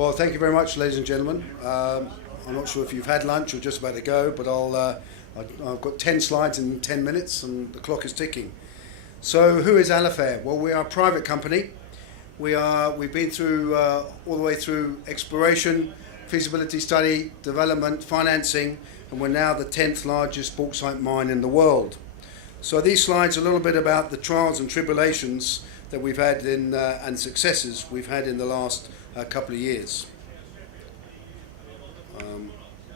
Well, thank you very much, ladies and gentlemen. I'm not sure if you've had lunch or just about to go, but I've got 10 slides in 10 minutes and the clock is ticking. So who is Alufer? Well, we are a private company. We've been through all the way through exploration, feasibility study, development, financing, and we're now the 10th largest bauxite mine in the world. So these slides are a little bit about the trials and tribulations that we've had and successes we've had in the last couple of years.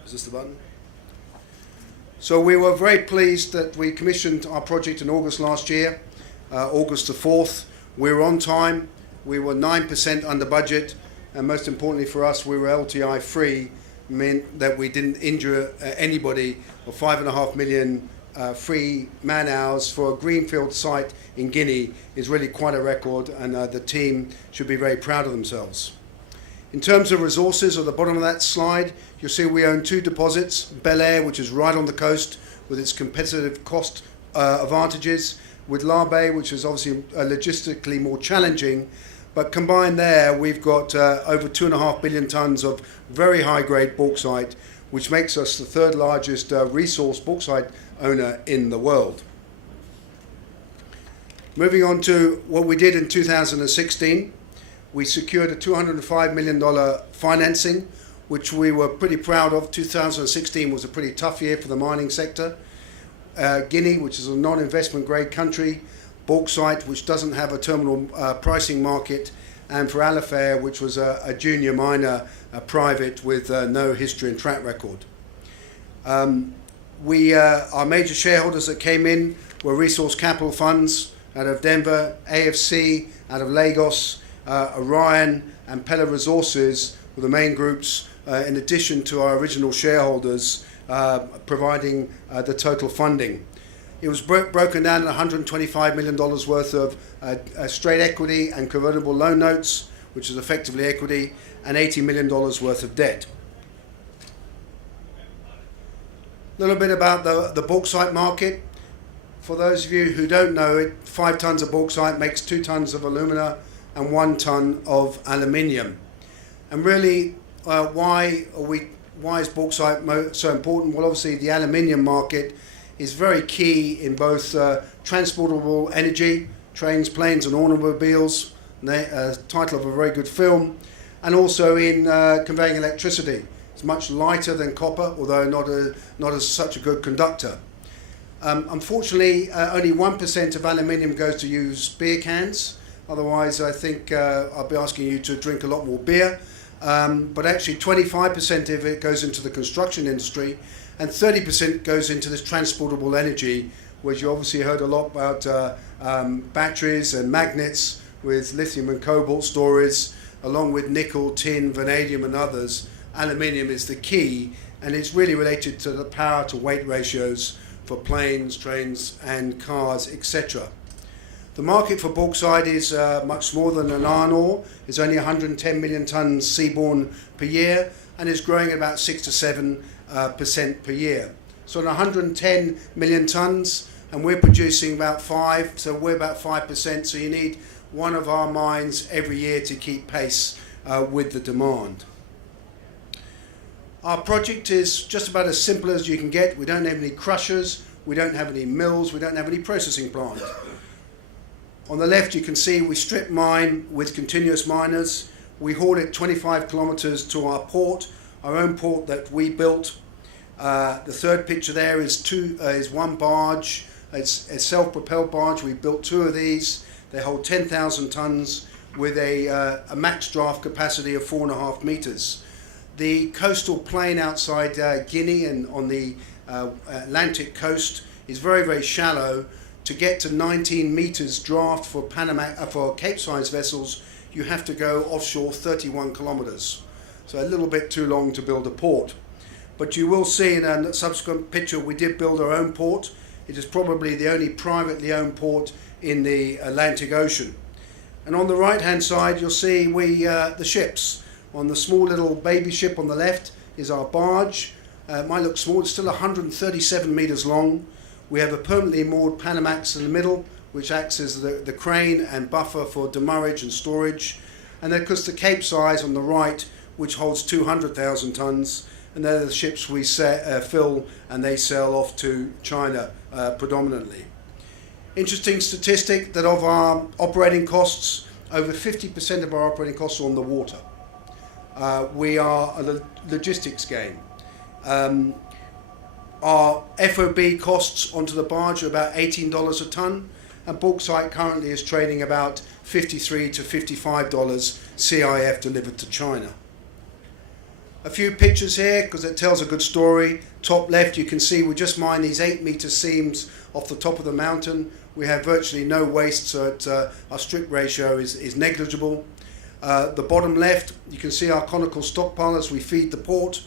Is this the button? So we were very pleased that we commissioned our project in August last year, August the 4th. We were on time, we were 9% under budget, and most importantly for us, we were LTI free, meant that we didn't injure anybody, or 5.5 million free man hours for a greenfield site in Guinea is really quite a record, and the team should be very proud of themselves. In terms of resources, at the bottom of that slide, you'll see we own two deposits, Bel Air, which is right on the coast with its competitive cost advantages, with Larbe, which is obviously logistically more challenging, but combined there, we've got over 2.5 billion tonnes of very high-grade bauxite, which makes us the third largest resource bauxite owner in the world. Moving on to what we did in 2016, we secured a $205 million financing, which we were pretty proud of. 2016 was a pretty tough year for the mining sector. Guinea, which is a non-investment grade country, bauxite, which doesn't have a terminal pricing market, and for Alufer, which was a junior miner, private with no history and track record. Our major shareholders that came in were Resource Capital Funds out of Denver, AFC out of Lagos, Orion and Pella Resources were the main groups, in addition to our original shareholders providing the total funding. It was broken down at $125 million worth of straight equity and convertible loan notes, which is effectively equity, and $80 million worth of debt. A little bit about the bauxite market. For those of you who don't know it, 5 tons of bauxite makes 2 tons of alumina and 1 ton of aluminium. And really, why is bauxite so important? Well, obviously the aluminium market is very key in both transportable energy, trains, planes and automobiles, title of a very good film, and also in conveying electricity. It's much lighter than copper, although not as such a good conductor. Unfortunately, only 1% of aluminium goes to use beer cans. Otherwise, I think I'll be asking you to drink a lot more beer. But actually 25% of it goes into the construction industry and 30% goes into this transportable energy, which you obviously heard a lot about batteries and magnets with lithium and cobalt storage, along with nickel, tin, vanadium and others. Aluminium is the key, and it's really related to the power to weight ratios for planes, trains and cars, etc. The market for bauxite is much smaller than an iron ore. It's only 110 million tonnes seaborne per year and is growing at about 6 to 7% per year. So on 110 million tonnes, and we're producing about 5, so we're about 5%, so you need one of our mines every year to keep pace with the demand. Our project is just about as simple as you can get. We don't have any crushers, we don't have any mills, we don't have any processing plant. On the left you can see we strip mine with continuous miners. We haul it 25 kilometers to our port, our own port that we built. The third picture there is one barge. It's a self-propelled barge. We built 2 of these. They hold 10,000 tons with a max draft capacity of 4.5 meters. The coastal plain outside Guinea and on the Atlantic coast is very, very shallow. To get to 19 meters draft for Cape-size vessels, you have to go offshore 31 kilometers. So a little bit too long to build a port. But you will see in a subsequent picture we did build our own port. It is probably the only privately owned port in the Atlantic Ocean. And on the right hand side you'll see the ships. On the small little baby ship on the left is our barge. It might look small, it's still 137 meters long. We have a permanently moored Panamax in the middle, which acts as the crane and buffer for demurrage and storage. And then, because the Cape size on the right, which holds 200,000 tons, and they're the ships we fill and they sell off to China predominantly. Interesting statistic that of our operating costs, over 50% of our operating costs are on the water. We are a logistics game. Our FOB costs onto the barge are about $18 a ton, and bauxite currently is trading about $53 to $55 CIF delivered to China. A few pictures here because it tells a good story. Top left you can see we just mined these 8-meter seams off the top of the mountain. We have virtually no waste, so our strip ratio is negligible. The bottom left you can see our conical stockpile as we feed the port.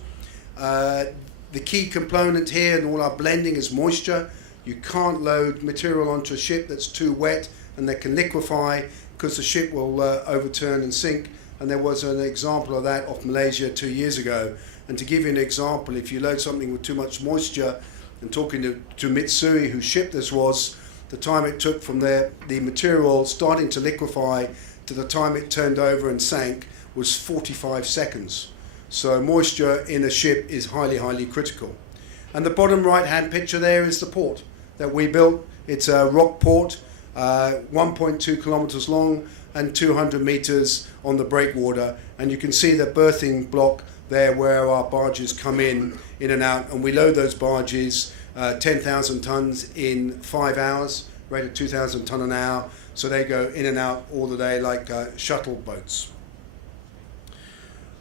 The key component here in all our blending is moisture. You can't load material onto a ship that's too wet and that can liquefy because the ship will overturn and sink. And there was an example of that off Malaysia 2 years ago. And to give you an example, if you load something with too much moisture, and talking to Mitsui, whose ship this was, the time it took from the material starting to liquefy to the time it turned over and sank was 45 seconds. So moisture in a ship is highly, highly critical. And the bottom right-hand picture there is the port that we built. It's a rock port, 1.2 kilometers long and 200 meters on the breakwater. And you can see the berthing block there where our barges come in and out. And we load those barges 10,000 tons in 5 hours, rate of 2,000 ton an hour. So they go in and out all the day like shuttle boats.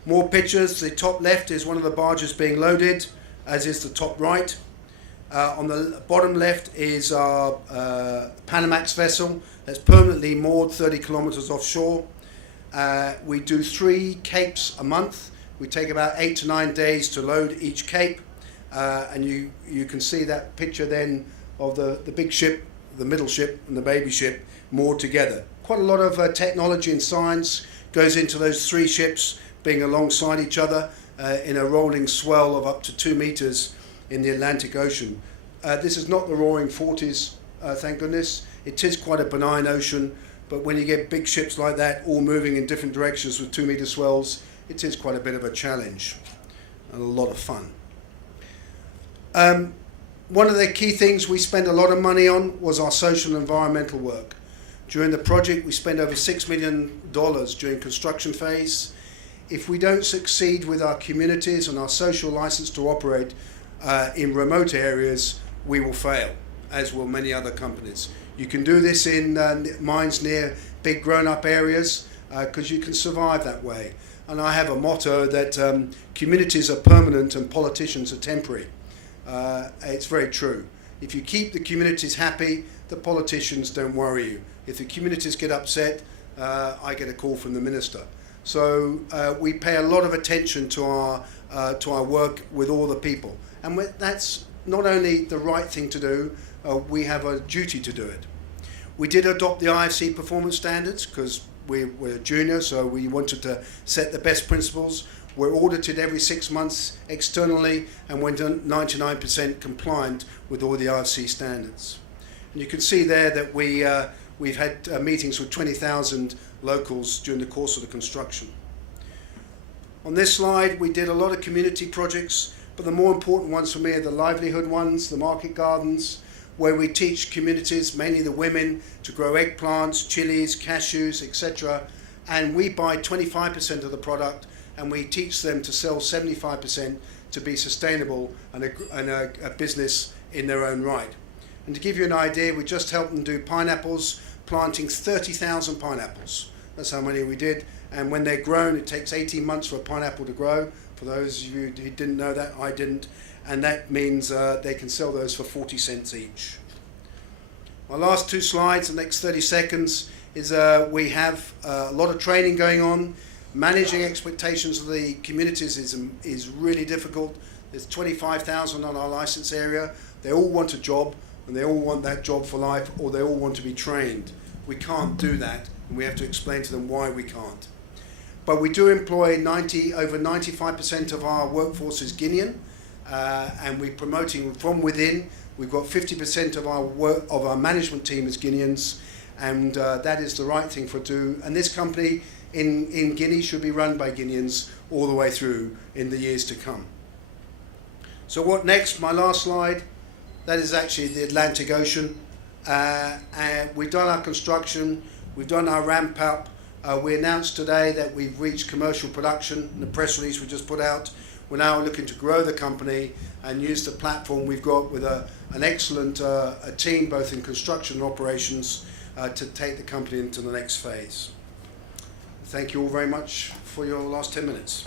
More pictures. The top left is one of the barges being loaded, as is the top right. On the bottom left is our Panamax vessel that's permanently moored 30 kilometers offshore. We do 3 capes a month. We take about 8 to 9 days to load each cape. And you can see that picture then of the big ship, the middle ship and the baby ship moored together. Quite a lot of technology and science goes into those 3 ships being alongside each other in a rolling swell of up to 2 meters in the Atlantic Ocean. This is not the roaring 40s, thank goodness. It is quite a benign ocean, but when you get big ships like that all moving in different directions with 2 meter swells, it is quite a bit of a challenge and a lot of fun. One of the key things we spent a lot of money on was our social and environmental work. During the project we spent over $6 million during construction phase. If we don't succeed with our communities and our social license to operate in remote areas, we will fail, as will many other companies. You can do this in mines near big grown-up areas because you can survive that way. And I have a motto that communities are permanent and politicians are temporary. It's very true. If you keep the communities happy, the politicians don't worry you. If the communities get upset, I get a call from the minister. So we pay a lot of attention to our work with all the people. And that's not only the right thing to do, we have a duty to do it. We did adopt the IFC performance standards because we're junior, so we wanted to set the best principles. We're audited every 6 months externally and we're 99% compliant with all the IFC standards. And you can see there that we've had meetings with 20,000 locals during the course of the construction. On this slide, we did a lot of community projects, but the more important ones for me are the livelihood ones, the market gardens, where we teach communities, mainly the women, to grow eggplants, chilies, cashews, etc. And we buy 25% of the product and we teach them to sell 75% to be sustainable and a business in their own right. And to give you an idea, we just helped them do pineapples, planting 30,000 pineapples. That's how many we did. And when they're grown, it takes 18 months for a pineapple to grow. For those of you who didn't know that, I didn't. And that means they can sell those for 40 cents each. My last 2 slides, the next 30 seconds, is we have a lot of training going on. Managing expectations of the communities is really difficult. There's 25,000 on our license area. They all want a job, and they all want that job for life, or they all want to be trained. We can't do that, and we have to explain to them why we can't. But we do employ over 95% of our workforce is Guinean, and we're promoting from within. We've got 50% of our management team is Guineans, and that is the right thing to do. And this company in Guinea should be run by Guineans all the way through in the years to come. So what next? My last slide. That is actually the Atlantic Ocean. And we've done our construction, we've done our ramp up. We announced today that we've reached commercial production in the press release we just put out. We're now looking to grow the company and use the platform we've got with an excellent team, both in construction and operations, to take the company into the next phase. Thank you all very much for your last 10 minutes.